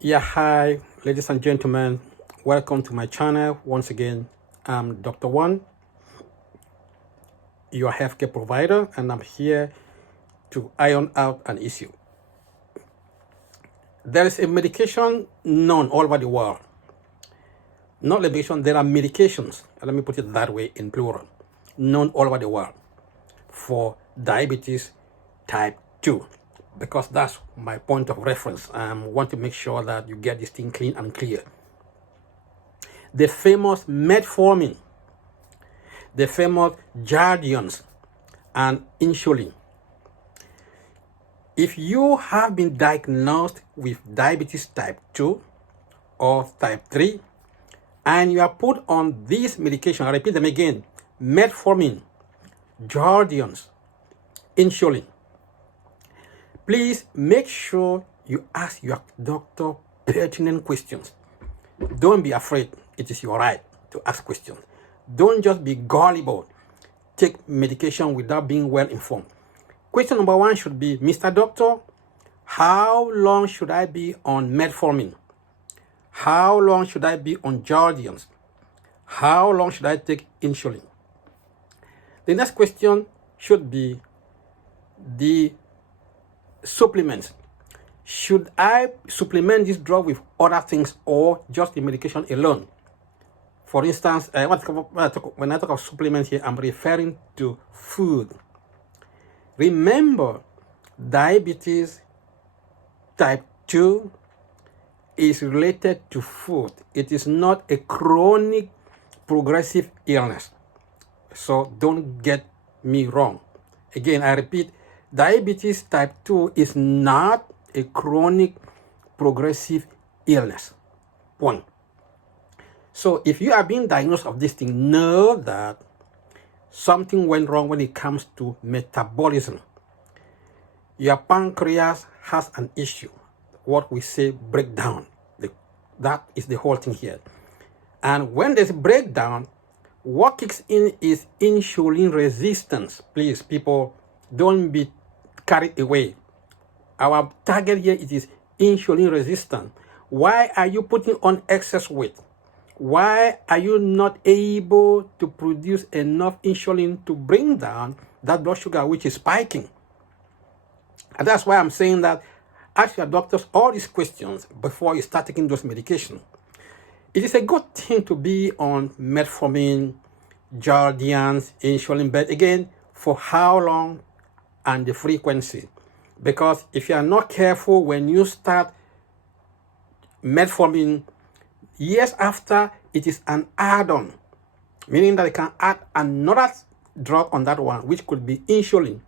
Yeah, hi, ladies and gentlemen. Welcome to my channel. Once again, I'm Dr. One, your healthcare provider, and I'm here to iron out an issue. There is a medication known all over the world. Not medication, there are medications, let me put it that way in plural, known all over the world for diabetes type 2. Because that's my point of reference. I want to make sure that you get this thing clean and clear. The famous metformin, the famous Jardians, and insulin. If you have been diagnosed with diabetes type 2 or type 3, and you are put on these medication, I repeat them again, metformin, Jardians, insulin, please make sure you ask your doctor pertinent questions. Don't be afraid. It is your right to ask questions. Don't just be gullible. Take medication without being well informed. Question number one should be, Mr. Doctor, how long should I be on metformin? How long should I be on Jardians? How long should I take insulin? The next question should be the supplements. Should I supplement this drug with other things or just the medication alone? For instance, when I talk of supplements here, I'm referring to food. Remember, diabetes type 2 is related to food. It is not a chronic progressive illness. So don't get me wrong. Again, I repeat, diabetes type 2 is not a chronic progressive illness. One. So if you are being diagnosed of this thing, know that something went wrong when it comes to metabolism. Your pancreas has an issue, what we say breakdown. That is the whole thing here. And when there's breakdown, what kicks in is insulin resistance. Please, people, don't be carried away. Our target here is insulin resistance. Why are you putting on excess weight? Why are you not able to produce enough insulin to bring down that blood sugar which is spiking? And that's why I'm saying that ask your doctors all these questions before you start taking those medications. It is a good thing to be on metformin, Jardians, insulin, but again, for how long and the frequency? Because if you are not careful when you start metformin, years after, it is an add-on, meaning that you can add another drug on that one, which could be insulin.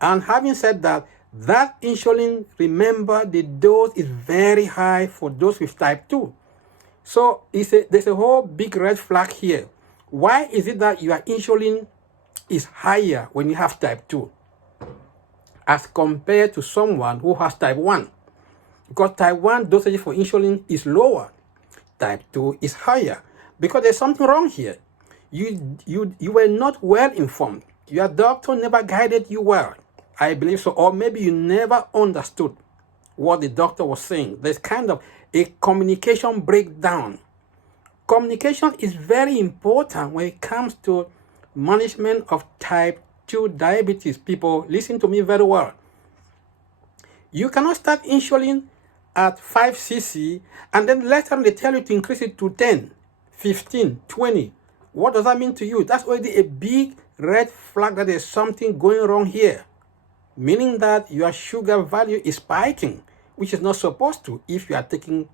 And having said that, that insulin, remember, the dose is very high for those with type 2. So there's a whole big red flag here. Why is it that your insulin is higher when you have type 2 as compared to someone who has type 1? Because type 1 dosage for insulin is lower. Type 2 is higher. Because there's something wrong here. You were not well informed. Your doctor never guided you well. I believe so. Or maybe you never understood what the doctor was saying. There's kind of a communication breakdown. Communication is very important when it comes to management of type 2 diabetes. People, listen to me very well. You cannot start insulin at 5 cc and then later on they tell you to increase it to 10, 15, 20. What does that mean to you? That's already a big red flag that there's something going wrong here. Meaning that your sugar value is spiking, which is not supposed to if you are taking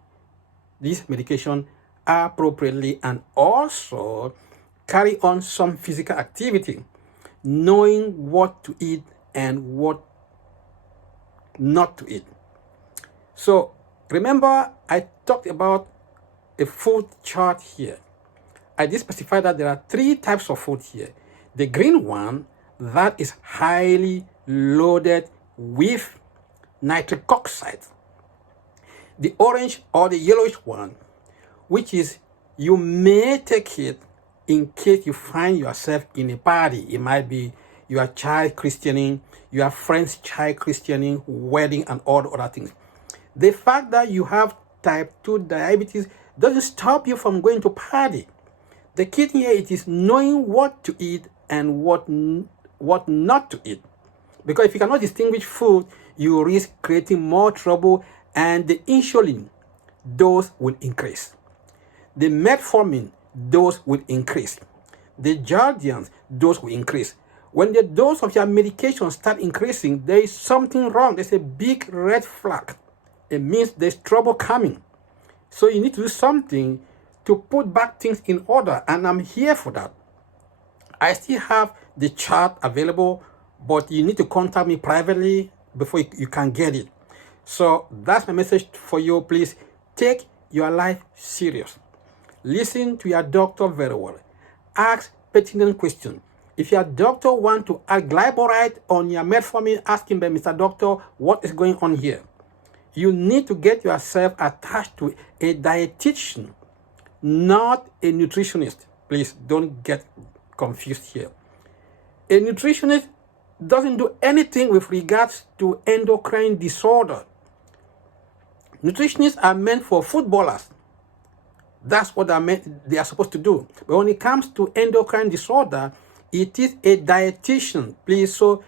this medication appropriately and also carry on some physical activity, knowing what to eat and what not to eat. So remember, I talked about a food chart here. I did specify that there are 3 types of food here. The green one, that is highly loaded with nitric oxide. The orange or the yellowish one, which is you may take it in case you find yourself in a party. It might be your child christening, your friend's child christening, wedding, and all the other things. The fact that you have type 2 diabetes doesn't stop you from going to party. The key thing here it is knowing what to eat and what not to eat. Because if you cannot distinguish food, you risk creating more trouble, and the insulin dose will increase. The metformin dose will increase. The Jardians dose will increase. When the dose of your medication start increasing, there is something wrong. There's a big red flag. It means there's trouble coming. So you need to do something to put back things in order, and I'm here for that. I still have the chart available, but you need to contact me privately before you can get it. So that's my message for you. Please take your life serious. Listen to your doctor very well. Ask pertinent questions. If your doctor wants to add glyburide on your metformin, ask him, Mr. Doctor, what is going on here? You need to get yourself attached to a dietitian, not a nutritionist. Please don't get confused here. A nutritionist doesn't do anything with regards to endocrine disorder. Nutritionists are meant for footballers. That's what they are supposed to do. But when it comes to endocrine disorder, it is a dietitian. Please, so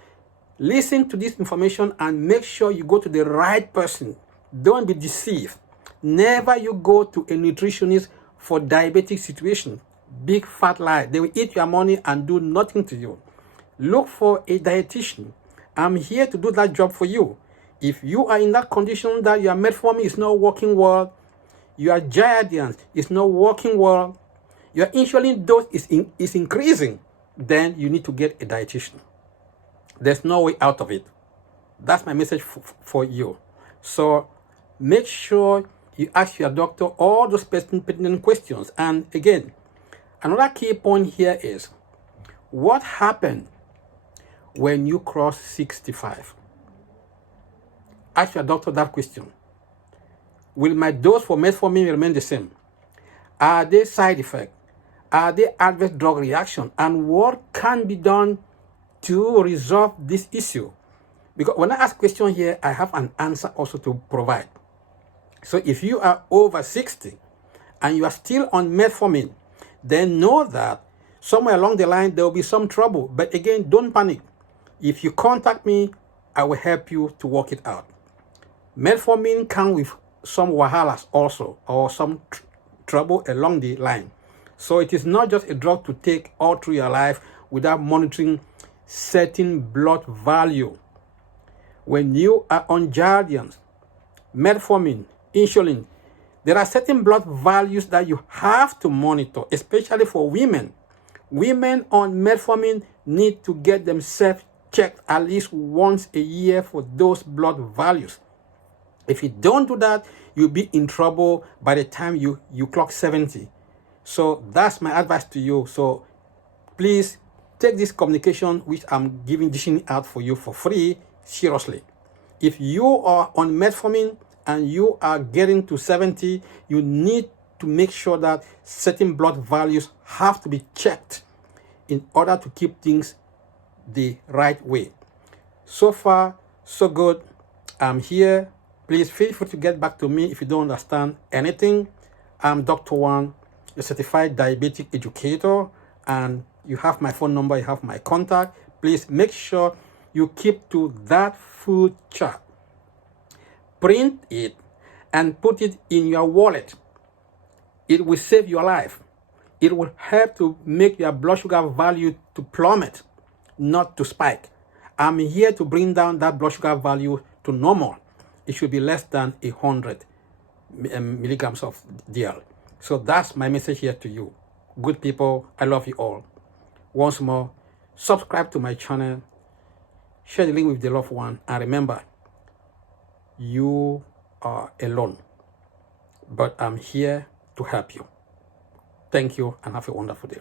listen to this information and make sure you go to the right person. Don't be deceived. Never you go to a nutritionist for diabetic situation. Big fat lie. They will eat your money and do nothing to you. Look for a dietitian. I'm here to do that job for you. If you are in that condition that your metformin is not working well, your Jardians is not working well, your insulin dose is increasing, then you need to get a dietitian. There's no way out of it. That's my message for you. So make sure you ask your doctor all those pertinent questions. And again, another key point here is, what happened when you cross 65? Ask your doctor that question. Will my dose for metformin remain the same? Are there side effects? Are there adverse drug reactions? And what can be done to resolve this issue? Because when I ask question here, I have an answer also to provide. So if you are over 60 and you are still on metformin, then know that somewhere along the line there will be some trouble. But again, don't panic. If you contact me, I will help you to work it out. Metformin comes with some wahalas also, or some trouble along the line. So it is not just a drug to take all through your life without monitoring certain blood value. When you are on Jardians, metformin, insulin, there are certain blood values that you have to monitor, especially for women. Women on metformin need to get themselves checked at least once a year for those blood values. If you don't do that, you'll be in trouble by the time you clock 70. So that's my advice to you. So please take this communication which I'm dishing out for you for free seriously. If you are on metformin and you are getting to 70, you need to make sure that certain blood values have to be checked in order to keep things the right way. So far, so good. I'm here. Please feel free to get back to me if you don't understand anything. I'm Dr. WAN, a certified diabetic educator, and you have my phone number, you have my contact. Please make sure you keep to that food chart. Print it and put it in your wallet. It will save your life. It will help to make your blood sugar value to plummet, not to spike. I'm here to bring down that blood sugar value to normal. It should be less than 100 milligrams of DL. So that's my message here to you. Good people, I love you all. Once more, subscribe to my channel, share the link with the loved one, and remember, you are alone, but I'm here to help you. Thank you and have a wonderful day.